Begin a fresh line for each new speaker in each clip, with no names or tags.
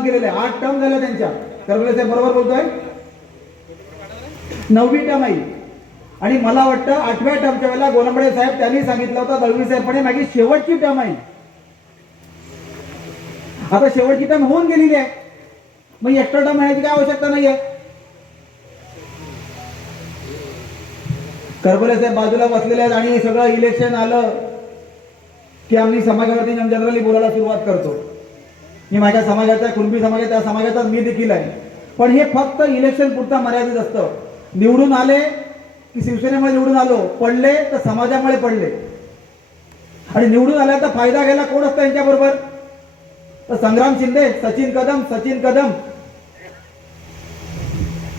मतदान केलेलं आहे. आठ टर्म झाल्या त्यांच्या. करवले साहेब बरोबर बोलतोय? नववी टर्म आहे. आणि मला वाटतं आठव्या टर्मच्या वेळेला गोलंबडे साहेब त्यांनी सांगितलं होतं दळवी साहेब पण माझी शेवटची टर्म आहे. आता शेवटची टर्म होऊन गेलेली आहे. मग एक्स्ट्रा टर्म येण्याची काय आवश्यकता नाहीये. करबले साहेब बाजूला बसलेले आहेत आणि सगळं इलेक्शन आलं की आम्ही समाजावरती जनरली बोलायला सुरुवात करतो. मी माझ्या समाजाचा कुणबी समाजाच्या त्या समाजाचा मी देखील आहे. पण हे फक्त इलेक्शन पुरता मर्यादित असतं. निवडून आले की शिवसेनेमध्ये निवडून आलो पडले तर समाजामुळे पडले. आणि निवडून आल्याचा फायदा घ्यायला कोण असतं यांच्याबरोबर? तर संग्राम शिंदे सचिन कदम सचिन कदम.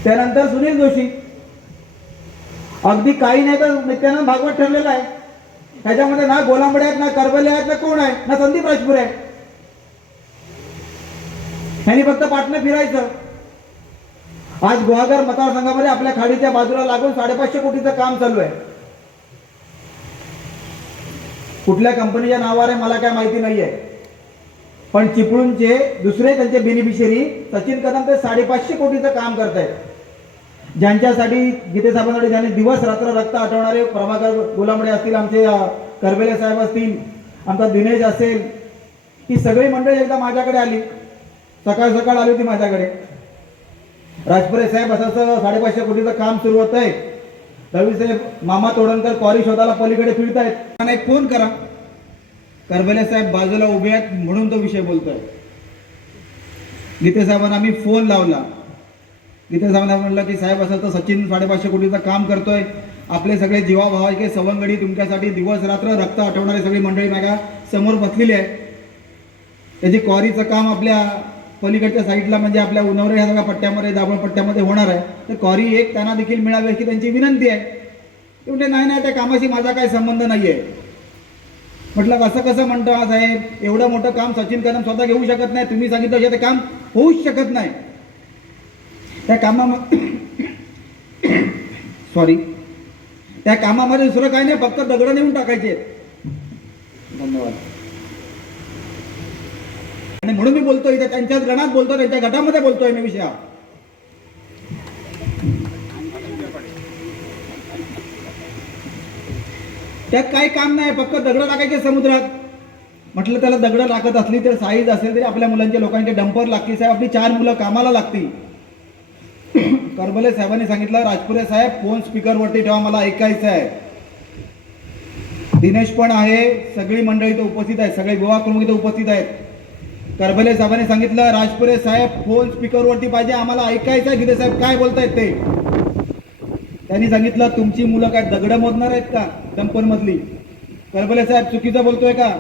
त्यानंतर सुनील जोशी. अगदी काही नाही तर नित्यानंद भागवत ठरलेला आहे. त्याच्यामध्ये ना गोलांबडे आहेत ना करबले आहेत ना कोण आहे? ना संदीप राजपूर आहे ह्यांनी फक्त पाटणं फिरायचं. आज गुहागर मतदारसंघामध्ये आपल्या खाडीच्या बाजूला लागून साडेपाचशे कोटीचं काम चालू आहे. कुठल्या कंपनीच्या नावावर आहे मला काय माहिती नाहीये. पण चिपळूणचे दुसरे त्यांचे बेनिफिशियरी सचिन कदम ते साडेपाचशे कोटीचं काम करत आहेत ज्यांच्यासाठी गीते साहेबांसाठी ज्यांनी दिवस रात्र रक्त आठवणारे प्रभाकर गुलामडे असतील आमचे अ, करबेले साहेब असतील आमचा दिनेश असेल ही सगळी मंडळी एकदा माझ्याकडे आली. सकाळ सकाळ आली होती माझ्याकडे. राजपुरे साहेब असं साडेपाचशे कोटीचं काम सुरू होत आहे. रवी साहेब मामा तोडणकर कॉरी शोधाला पलीकडे फिरतायत. त्यांना एक फोन करा. करबले साहेब बाजूला उभे आहेत म्हणून तो विषय बोलतोय. गीते साहेबांना आम्ही फोन लावला. गीते साहेबांना म्हणलं की साहेब असं तर सचिन साडेपाचशे कोटीचं काम करतोय. आपले सगळे जीवाभावाचे सवंगडी तुमच्यासाठी दिवस रात्र रक्त आठवणारी सगळी मंडळी माझ्यासमोर बसलेली आहे. त्याची कॉरीचं काम आपल्या पलीकडच्या साईडला म्हणजे आपल्या उन्हावरे ह्या सगळ्या पट्ट्यामध्ये दाभोळ पट्ट्यामध्ये होणार आहे. तर कॉरी एक त्यांना देखील मिळावी अशी त्यांची विनंती आहे. ते म्हणजे नाही नाही त्या कामाशी माझा काही संबंध नाही आहे म्हटलं कसं कसं म्हणतो हा साहेब? एवढं मोठं काम सचिन कदम स्वतः घेऊ शकत नाही. तुम्ही सांगितलं असे ते काम होऊच शकत नाही. त्या कामामध्ये सॉरी त्या कामामध्ये दुसरं काही नाही फक्त दगडं नेऊन टाकायचे. आहेत. धन्यवाद. आणि म्हणून मी बोलतोय इथे त्यांच्याच गणात बोलतो त्यांच्या गटामध्ये बोलतोय मी विषय त्यात काही काम नाही फक्त दगडं टाकायचे समुद्रात. म्हटलं त्याला दगडं टाकत असली तर साईज असेल तरी आपल्या मुलांच्या लोकांचे डंपर लागतील साहेब. आपली चार मुलं कामाला लागतील. करबले साहेबांनी सांगितलं राजपुरे साहेब फोन स्पीकरवरती ठेवा मला ऐकायचं आहे. दिनेश पण आहे सगळी मंडळी इथं उपस्थित आहेत सगळे गोवा प्रमुख इथं उपस्थित आहेत. करबले साहेबांनी सांगितलं राजपुरे साहेब फोन स्पीकरवरती पाहिजे आम्हाला ऐकायचं गिरे साहेब काय बोलतायत ते. त्यांनी सांगितलं तुमची मुलं काय दगड मोजणार आहेत का दंपन मधली करबले साहेब चुकीचं बोलतोय का?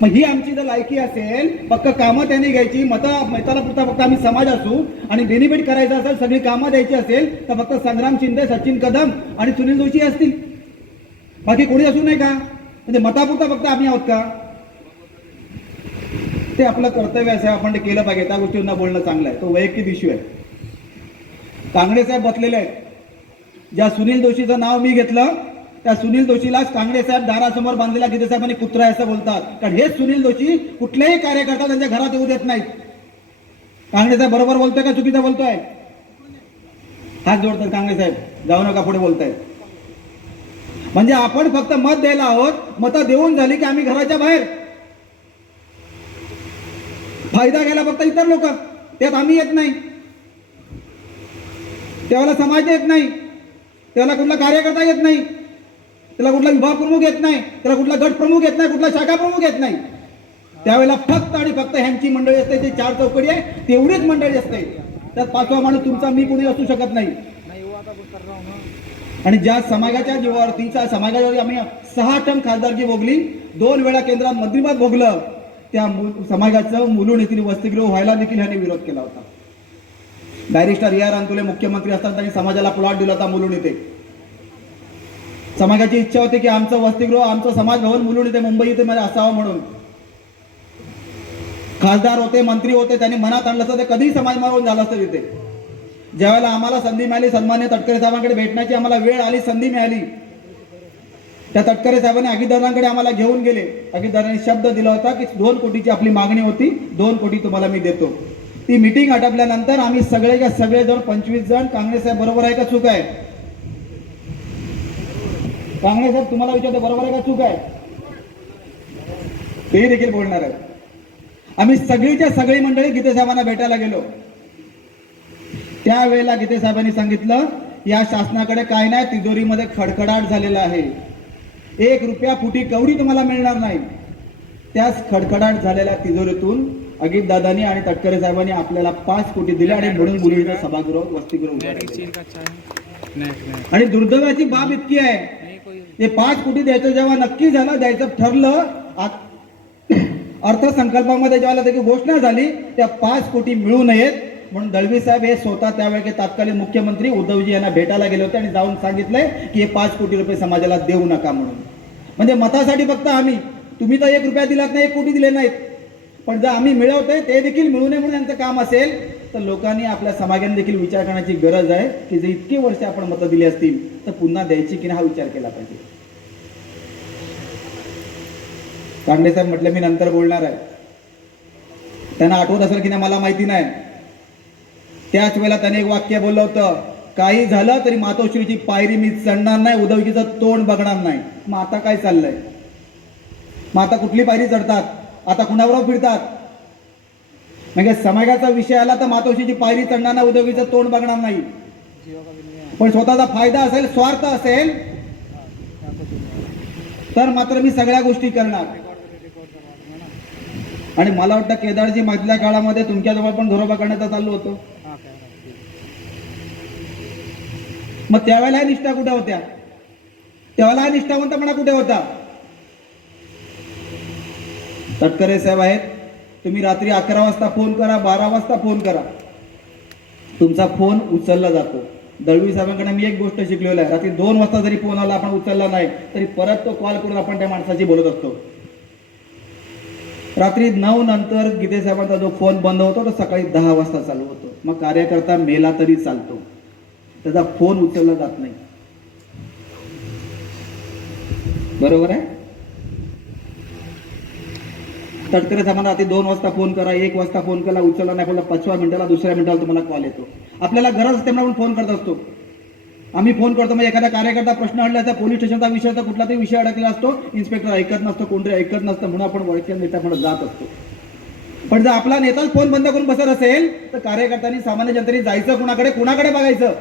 मग ही आमची जर लायकी असेल फक्त कामं त्यांनी घ्यायची मतं मताला पुरता फक्त आम्ही समाज असू आणि बेनिफिट करायचं असेल सगळी कामं द्यायची असेल तर फक्त संग्राम शिंदे सचिन कदम आणि सुनील जोशी असतील. बाकी कोणी असू नाही का? म्हणजे मतापुरता फक्त आम्ही आहोत का? ते आपलं कर्तव्य असं आपण ते केलं पाहिजे. त्या गोष्टींना बोलणं चांगलं आहे. तो वैयक्तिक इश्यू आहे. कांगडे साहेब बसलेले आहेत. ज्या सुनील जोशीचं नाव मी घेतलं त्या सुनील जोशीलाच कांगडे साहेब दारासमोर बांधलेला गीते साहेबांनी कुत्रा आहे असं बोलतात. कारण हेच सुनील जोशी कुठलेही कार्यकर्ता त्यांच्या घरात येऊ देत नाहीत. कांगडे साहेब बरोबर बोलतोय का चुकीचं बोलतोय? हात जोडतात कांगडे साहेब. जाऊ नका पुढे बोलताय म्हणजे आपण फक्त मत द्यायला आहोत. मतं देऊन झाली की आम्ही घराच्या बाहेर फायदा घ्यायला फक्त इतर लोक. त्यात आम्ही येत नाही. त्यावेळेला समाज येत नाही. त्याला कुठला कार्यकर्ता येत नाही. त्याला कुठला विभाग प्रमुख येत नाही. त्याला कुठला गट प्रमुख येत नाही. कुठला शाखा प्रमुख येत नाही. त्यावेळेला फक्त आणि फक्त ह्यांची मंडळी असते जे चार चौकडी आहे तेवढीच मंडळी असते. त्यात पाचवा माणूस तुमचा मी कोणी असू शकत नाही. आणि ज्या समाजाच्या जीवावरती त्या समाजावरती आम्ही सहा टन खासदारकी भोगली. दोन वेळा केंद्रात मंत्रिपद भोगलं. त्या मु- समाजाचं मुलून येथील वसतिगृह व्हायला देखील ह्यांनी विरोध केला होता. बॅरिस्टर ए आर अंतुले मुख्यमंत्री असताना त्यांनी समाजाला प्लॉट दिला होता मुलून येथे. समाजाची इच्छा होती की आमचं वसतिगृह आमचं समाज भवन मुलून येथे मुंबई इथे मध्ये असावं म्हणून. खासदार होते मंत्री होते त्यांनी मनात आणलं असतं ते कधीही समाज मारून झालं असतं तिथे. ज्यावेळेला आम्हाला संधी मिळाली सन्मान्य तटकरे साहेबांकडे भेटण्याची आम्हाला वेळ आली संधी मिळाली त्या तटकरे साहेबांनी आगीदारांकडे आम्हाला घेऊन गेले. आगीदारांनी शब्द दिला होता की दोन कोटीची आपली मागणी होती दोन कोटी तुम्हाला मी देतो. ती मिटिंग आटपल्यानंतर आम्ही सगळे सगळे जण पंचवीस जण काँग्रेस साहेब बरोबर आहे का चूक आहे? काँग्रेस साहेब तुम्हाला विचारतो बरोबर आहे का चूक आहे? ते देखील बोलणार आहे आम्ही सगळीच्या सगळी मंडळी गीते साहेबांना भेटायला गेलो. त्यावेळेला गीते साहेबांनी सांगितलं या शासनाकडे काय नाही तिजोरीमध्ये खडखडाट झालेला आहे. एक रुपया फुटी कवडी तुम्हाला मिळणार नाही. त्याच खडखडाट झालेल्या तिजोरीतून अगित दादानी आणि तटकरे साहेबांनी आपल्याला पाच कोटी दिले आणि म्हणून मुलीचं सभागृह वसतिगृह आणि दुर्दैवाची बाब इतकी आहे. ते पाच कोटी द्यायचं जेव्हा नक्की झालं द्यायचं ठरलं अर्थसंकल्पामध्ये जेव्हा त्याची घोषणा झाली त्या पाच कोटी मिळू नयेत. म्हणून दळवी साहेब हे स्वतः त्यावेळेचे तत्कालीन मुख्यमंत्री उद्धवजी यांना भेटायला गेले होते आणि जाऊन सांगितलंय की हे पाच कोटी रुपये समाजाला देऊ नका म्हणून. म्हणजे मतासाठी फक्त आम्ही. तुम्ही तर एक रुपया दिलात नाही एक कोटी दिले नाहीत. पण जर आम्ही मिळवतोय ते देखील मिळू नये म्हणून त्यांचं काम असेल तर लोकांनी आपल्या समाजाने देखील विचार करण्याची गरज आहे की जर इतकी वर्ष आपण मतं दिली असतील तर पुन्हा द्यायची की नाही हा विचार केला पाहिजे. कांडे साहेब म्हटलं मी नंतर बोलणार आहे. त्यांना आठवत असेल की नाही मला माहिती नाही. त्याच वेळेला त्याने एक वाक्य बोललं होतं काही झालं तरी मातोश्रीची पायरी मी चढणार नाही उदवजीचं तोंड बघणार नाही. मग आता काय चाललंय? मग आता कुठली पायरी चढतात? आता कुणाबरोबर फिरतात? म्हणजे समाजाचा विषय आला तर मातोश्रीची पायरी चढणार नाही उद्योगीचं तोंड बघणार नाही. पण स्वतःचा फायदा असेल स्वार्थ असेल तर मात्र मी सगळ्या गोष्टी करणार. आणि मला वाटतं केदारजी मधल्या काळामध्ये तुमच्याजवळ पण धोरोबा करण्याचा चालू होतो
हाँ कह रहा हूँ
मग त्यावेळेला ह्या निष्ठा कुठे होत्या? त्यावेळेला हा निष्ठावंतपणा कुठे होता? तटकरे साहेब आहेत. तुम्ही रात्री अकरा वाजता फोन करा बारा वाजता फोन करा. तुमचा फोन उचलला जातो. दळवी साहेबांकडे मी एक गोष्ट शिकलेलो आहे. रात्री दोन वाजता जरी फोन आला आपण उचलला नाही तरी परत तो कॉल करून आपण त्या माणसाशी बोलत असतो. रात्री नऊ नंतर गीते साहेबांचा जो फोन बंद होतो तो सकाळी दहा वाजता चालू होतो. मग कार्यकर्ता मेला तरी चालतो. त्याचा फोन उचलला जात नाही. बरोबर आहे? तटकरे साहेबांना ते दोन वाजता फोन करा एक वाजता फोन करा उचलला नाही बोलला पाचव्या मिनिटाला दुसऱ्या मिनिटाला तुम्हाला कॉल येतो. आपल्याला गरज असते म्हणून फोन करत असतो. आम्ही फोन करतो म्हणजे एखादा कार्यकर्ता प्रश्न अडल्याचा पोलीस स्टेशनचा विषय तर कुठला तरी विषय अडकलेला असतो इन्स्पेक्टर ऐकत नसतो कोणतरी ऐकत नसतं म्हणून आपण वळख्या नेत्या म्हणून जात असतो. पण जर आपला नेताच फोन बंद करून बसत असेल तर कार्यकर्त्यांनी सामान्य जनतेने जायचं कुणाकडे? कुणाकडे बघायचं?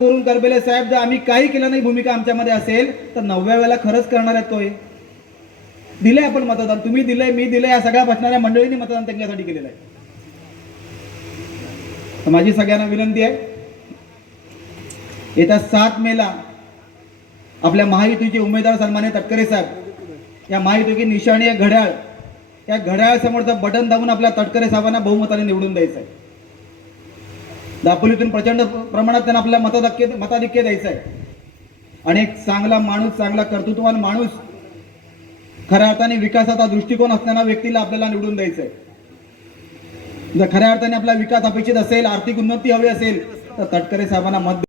करून करबेले साहेब जर आम्ही काही केलं नाही भूमिका आमच्यामध्ये असेल तर नवव्या वेळेला खरंच करणार आहे तो आहे दिलंय आपण मतदान. तुम्ही दिलंय मी दिलंय या सगळ्या बसणाऱ्या मंडळींनी मतदान त्यांच्यासाठी केलेलं आहे. तर माझी सगळ्यांना विनंती आहे येत्या सात मेला आपल्या महायुतीचे उमेदवार सन्मान्य तटकरे साहेब या महायुतीची निशाणी आहे घड्याळ. या घड्याळ समोरचं बटन दाबून आपल्या तटकरे साहेबांना बहुमताने निवडून द्यायचं आहे. दापोलीतून प्रचंड प्रमाणात त्यांना आपल्या मताधिक्य मताधिक्य द्यायचं आहे. आणि एक चांगला माणूस चांगला कर्तृत्ववान माणूस खऱ्या अर्थाने विकासाचा दृष्टिकोन असणाऱ्या व्यक्तीला आपल्याला निवडून द्यायचं आहे. जर खऱ्या अर्थाने आपला विकास अपेक्षित असेल आर्थिक उन्नती हवी असेल तर तटकरे साहेबांना मत